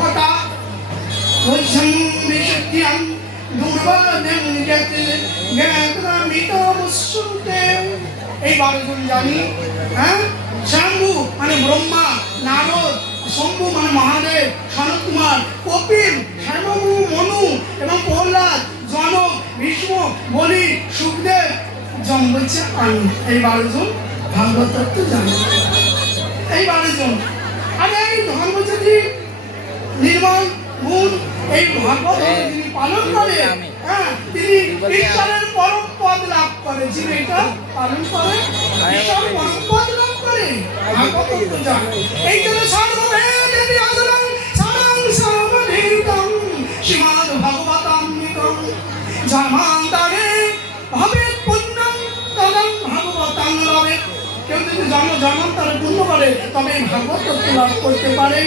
ঘটা বৈষম বিশুদ্ধিয়াং দুর্বাদেং যতে জ্ঞাতমিতমুচ্যতে। এই 12 জন জানি, হ্যাঁ? শম্ভু মানে ব্রহ্মা, নারদ, শম্ভু মানে মহাদেব, সনত কুমার, কপিল, হেমমু, মনু এবং প্রহ্লাদ, জনক, ভীষ্ম, বলি, সুখদেব, যম বলছে আমি। এই 12 জন ভাগবত তত্ত্ব জানে। এই 12 জন। আর এই ধর্ম যদি নির্মল গুণ এই ভাগবত যিনি পালন করে, হ্যাঁ, তিনি ঈশ্বরের পরম পদ লাভ করে। যিনি এটা পালন করে ঈশ্বর পরম পদ লাভ করে। ভাগবত তত্ত্ব জানে। এই জন্য সর্ববেদে আদরং সরং সর্বধীতং শ্রীমদ্ ভাগবতামৃতং জন্মান্তরে ভবেৎ পুণ্যং তদং ভাগবতাং লভেৎ। কেউ যদি জন্মান্তরে পুণ্য করে তবে এই ভাগবত তত্ত্ব লাভ করতে পারে।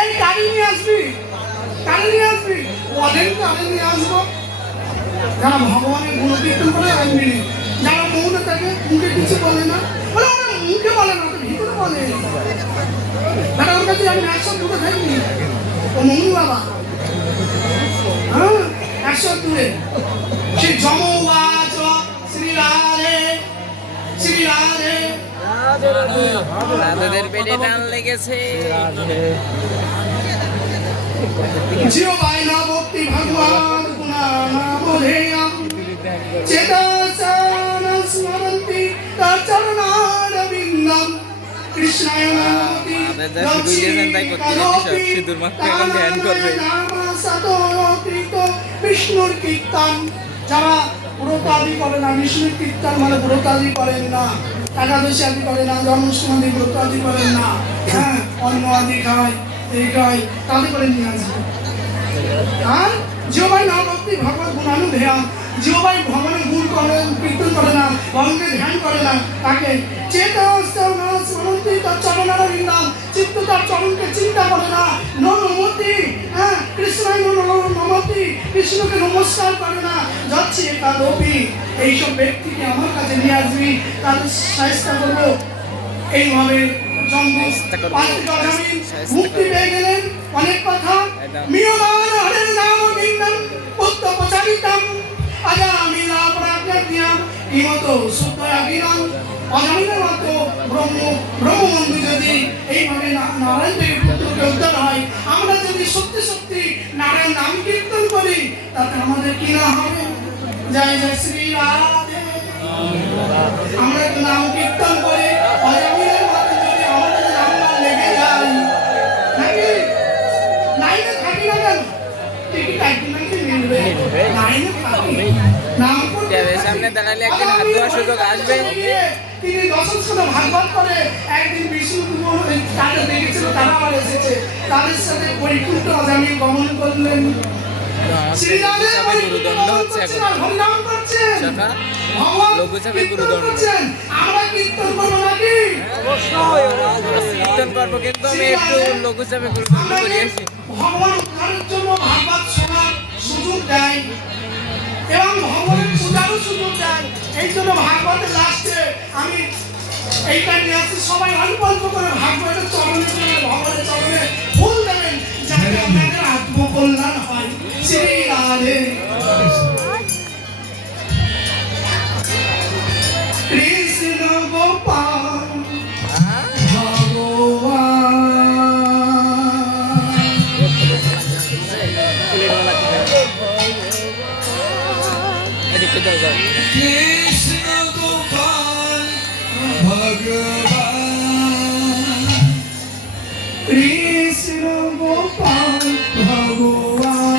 এই কালি নিয়ে আসবি, কালি নিয়ে আসবি, বলেন কালি নিয়ে আসবো। যারা ভগবানের গুণকীর্তন করে আনবি, যারা মৌনে থাকে, মুখে কিছু বলে না, বলে ওরা মুখে বলে না, ওটা ভিতরে বলে। তারা ওর কাছে আমি 102 খাইনি, ও মৌনি বাবা, হ্যাঁ 102 সেই যমওয়াচ শ্রীরাধে শ্রীরাধে রাধাদের পেটে টান লেগেছে। জিওবাই না ভক্তি ভগবান গুণানামধেয়ং চেতসান স্মরন্তি তচরণারবিন্দং কৃষ্ণায় নমতি বিষ্ণুর কীর্তন। যারা ব্রতাদি করে না, বিষ্ণুর কীর্তন মানে ব্রতাদি করেন না, একাদশী আদি করে না, জন্মাষ্টমী ব্রত আদি করেন না, হ্যাঁ, অন্ন আদি খায়, এই খায়, তাদের করে নিয়ে আসবে। আর জিওবাই না ভক্তি ভগবত গুণানুধেয়ং, জিওবাই ভগবানের গুণ করেন, কীর্তন করে না, ভগবানকে ধ্যান করে না, তাকে চেতনাস্মরন্তি তচ্চরণারবিন্দং, চিত্ত তার চরণকে চিন্তা করে না, নমতি, হ্যাঁ, কৃষ্ণায় নমতি, কৃষ্ণকে নমস্কার করে না, যাচ্ছি একাদপি। এইসব ব্যক্তিকে আমার কাছে নিয়ে আসবি, তাদের চেষ্টা করবো। এইভাবে মুক্তি পেয়ে গেলেন। অনেক কথা মিয়মান হরের নাম বিন্দং পুত্র প্রচারিতম অজামিলা প্রাজ্ঞাম ইমত শুদ্ধয়াগিরং। অজামিলের মতো ব্রহ্মবন্ধু যদি এইভাবে নারায়ণ দেবের পুত্রকে উদ্ধার হয়, আমরা যদি সত্যি সত্যি নারায়ণ নাম কীর্তন করি, তাতে আমাদের কি না হবে? জয় জয় শ্রী রাধে। আমরা নাম কীর্তন করি, অজামিলের মতো যদি আমাদের নাম লেগে যায়, নাকি লাইনে থাকি না কেন? টিকিট আইটি মিলবে, লাইনে থাকি নাম করতে সামনে দাঁড়ালে একদিন হাত ধোয়ার সুযোগ আসবে। তিনি দশম স্কন্ধ ভাগবত করে একদিন বিষ্ণু তাদের দেখেছিল, তারা আবার এসেছে, তাদের সাথে বৈকুণ্ঠ অজামিল গমন করলেন। গুরুদণ্ড হচ্ছে এখন, লঘুচাপে গুরুদণ্ড। আমরা কীর্তন করবো নাকি? কীর্তন করবো, কিন্তু আমি একটু লঘুচাপে গুরুদণ্ড করিয়েছি। ভগবান উদ্ধারের জন্য ভাগবত শোনার সুযোগ দেয় এবং ভগবানের পূজারও সুযোগ দেয়। এই জন্য ভাগবতের লাস্টে আমি এইটা নিয়ে আসছি, সবাই অল্প অল্প করে ভাগবতের চরণে ভগবানের চরণে ফুল দেবেন, যাতে আপনাদের আত্মকল্যাণ হয়। শ্রী রাধে কৃষ্ণ গোপাল কৃষ্ণ গোপাল ভগবান, কৃষ্ণ গোপাল ভগবান।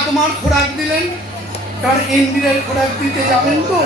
আত্মার খোরাক দিলেন, কারণ ইন্দ্রিয়ের খোরাক দিতে যাবেন তো